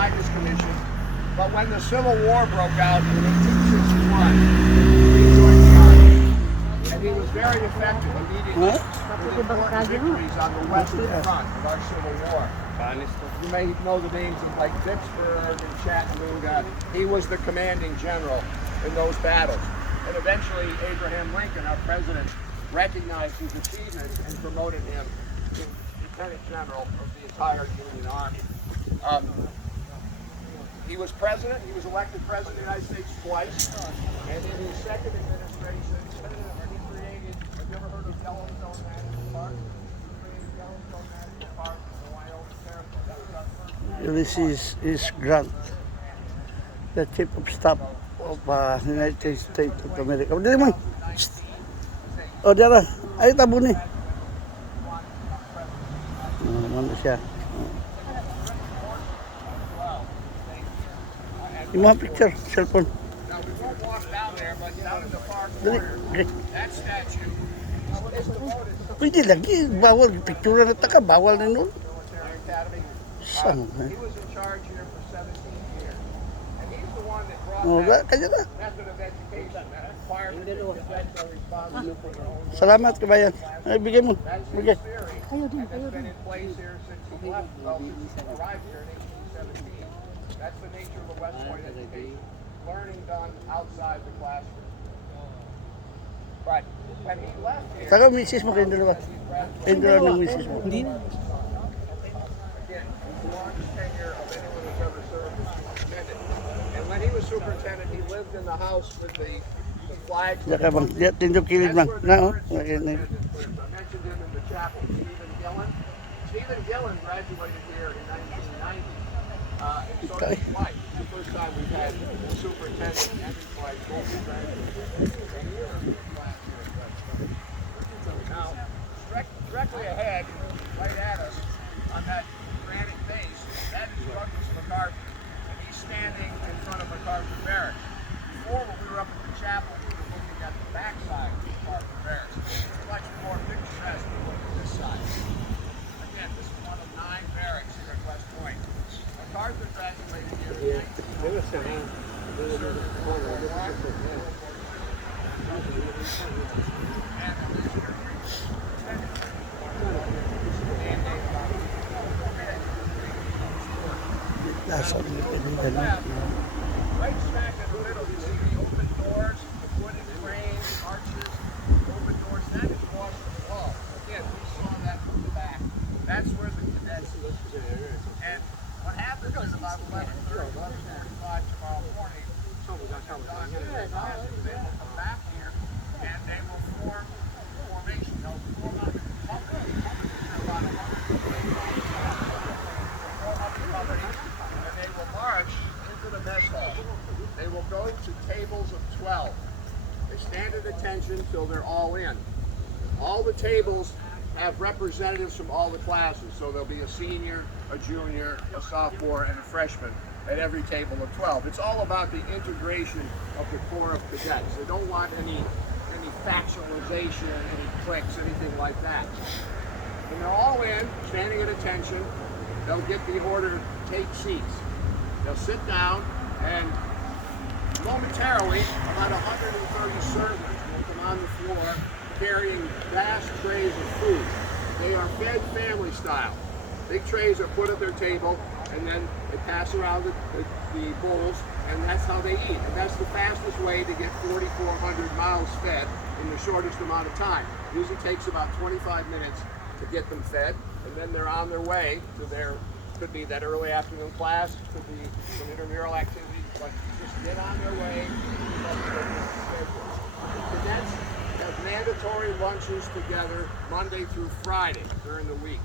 Kindness Commission. But when the Civil War broke out in 1861, he joined the army, and he was very effective immediately with important victories on the Western Front of our Civil War. You may know the names of like Vicksburg and Chattanooga. He was the commanding general in those battles. And eventually Abraham Lincoln, our president, recognized his achievements and promoted him to Lieutenant General of the entire Union Army. He was president. He was elected president of the United States twice. And in his second administration, he created, have you ever heard of Yellowstone National Park? He created Yellowstone National Park in the Wyoming Territory. That was our first. Ulysses is Grant, the Chief of Staff of United States of America. O, dili man. O, dara. Ay, tabo ni. Ano siya. Yung mga picture, cellphone. Now, we won't walk down there, but down in the far corner, that statue is devoted to Pwede lagi, bawal. Picture na taka, bawal na nun. the military academy. Saan? He was in charge here for 17 years. And he's the one that brought O, that kanya na. method of education that required the cadets are responsible for their own work. Salamat, kabayan. Ay, bigay mo. That's his Bigay. theory, and it's been in place here since he left, well, since he arrived here in 1817. That's the nature of the West Point education. Learning done outside the classroom. But when he left here, Saka misis mo kayong dalawa. Kayong dalawa ng misis mo. again, he's the longest tenure of anyone who's ever served as superintendent. And when he was superintendent, he lived in the house with the flags. Diyan ka bang? Diyan, tindog kilid bang? That's Na, where o. the current superintendent lives. I mentioned him in the chapel, Stephen Gillen. Stephen Gillen graduated here in 1990. And so did his wife. It's the first time we've had a superintendent and his wife both graduated. Now, directly ahead, right at us, on that granite base, that is Douglas MacArthur. And he's standing in front of MacArthur Barracks. Before, when we were up at the chapel, we were looking at the backside of MacArthur Barracks. It's much more picturesque than looking at this side. Again, this is one of 9 barracks here at West Point. MacArthur graduated here in 1920. Served in World War I. And Nasa right smack in the middle, you see the open doors, the wooden frames, arches, open doors. That is Washington Hall. Again, we saw that from the back. That's where the cadets live. And what happens is about 11:30, 11:45 tomorrow morning, they will come back here and they will form formation. They'll form up in companies. About 100 form up in companies, and they will march into the mess hall. They will go to tables of 12. They stand at attention till they're all in. All the tables have representatives from all the classes, so there'll be a senior, a junior, a sophomore, and a freshman at every table of 12. It's all about the integration of the Corps of Cadets. They don't want any factionalization, any cliques, anything like that. When they're all in, standing at attention, they'll get the order, take seats. They'll sit down, and momentarily, about 130 servers will come on the floor carrying vast trays of food. They are fed family style. Big trays are put at their table, and then they pass around the bowls, and that's how they eat. And that's the fastest way to get 4,400 miles fed in the shortest amount of time. Usually takes about 25 minutes to get them fed, and then they're on their way to their, could be that early afternoon class, could be some intramural activity, but just get on their way. The cadets have mandatory lunches together Monday through Friday during the week.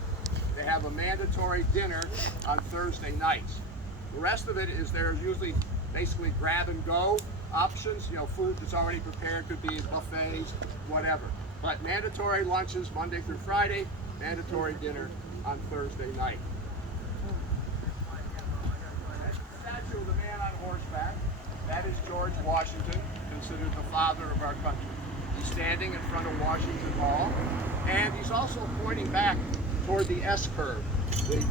They have a mandatory dinner on Thursday nights. The rest of it is there's usually basically grab and go options, food that's already prepared, could be buffets, whatever. But mandatory lunches Monday through Friday, mandatory dinner on Thursday night. That's the statue of the man on horseback. That is George Washington, considered the father of our country. He's standing in front of Washington Hall, and he's also pointing back toward the S curve. The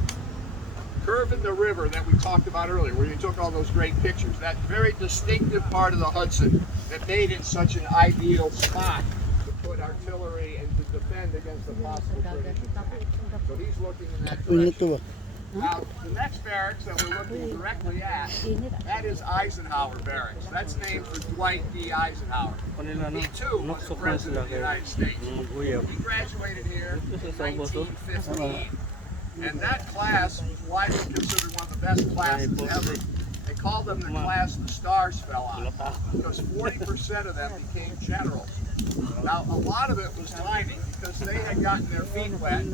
curve in the river that we talked about earlier, where you took all those great pictures, that very distinctive part of the Hudson that made it such an ideal spot to put artillery and to defend against a possible British attack. So he's looking in that Init direction. to ba? Now, the next barracks that we're looking directly at, that is Eisenhower Barracks. That's named for Dwight D. Eisenhower. He too was the President of the United States. He graduated here in 1915. And that class was widely considered one of the best classes ever. They called them the class the stars fell on, because 40% of them became generals. Now, a lot of it was timing, because they had gotten their feet wet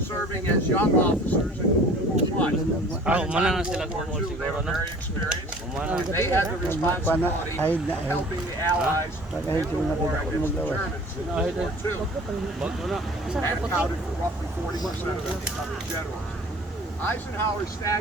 serving as young officers in World War I. Umana na sila World War kung II, they were siguro, no? very experienced. Umana. They had the responsibility Kahit na, of helping the Allies Kahit in the na war nakita ko against the magawa. Germans in World War II. Bago na. That accounted for roughly 40% of them becoming generals. Eisenhower's statue